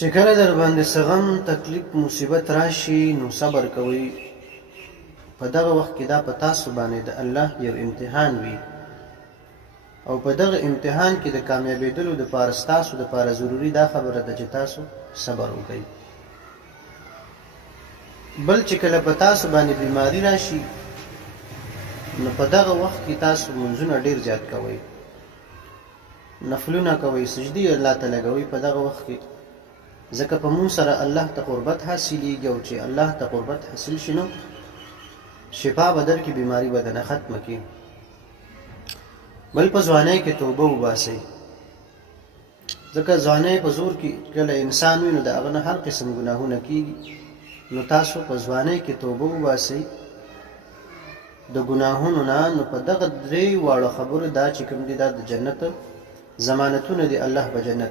چې کله در باندې څه غم تکلیف مصیبت راشي نو صبر کوئ. په دغه وخت کې دا په تاسو باندې د الله یو امتحان وي او په دغه امتحان کې د کامیابېدلو دپاره ستاسو دپاره ضروري دا خبره ده چې تاسو صبر وکئ. بل چې کله په تاسو باندې بیماری راشي نو په دغه وخت کې تاسو منځونه ډیر زیات کوئ، نفلونه کوئ، سجدي الله ته لګوئ په دغه وخت کې، ځکه په مونږ سره الله ته قربت حاصلېږي او چې الله ته قربت حاصل شي نو شفا به درکړي، بیماري به درنه ختمه کړي. بل په ځوانۍ کې توبه وباسئ، ځکه ځوانۍ په زور کې کله انسان وي نو د هغه نه هر قسم ګناهونه کېږي. نو تاسو په ځوانۍ کې توبه وباسئ د ګناهونو نه. نو په دغه درې واړو خبرو دا چې کوم دي دا د جنت ضمانتونه دي، الله به جنت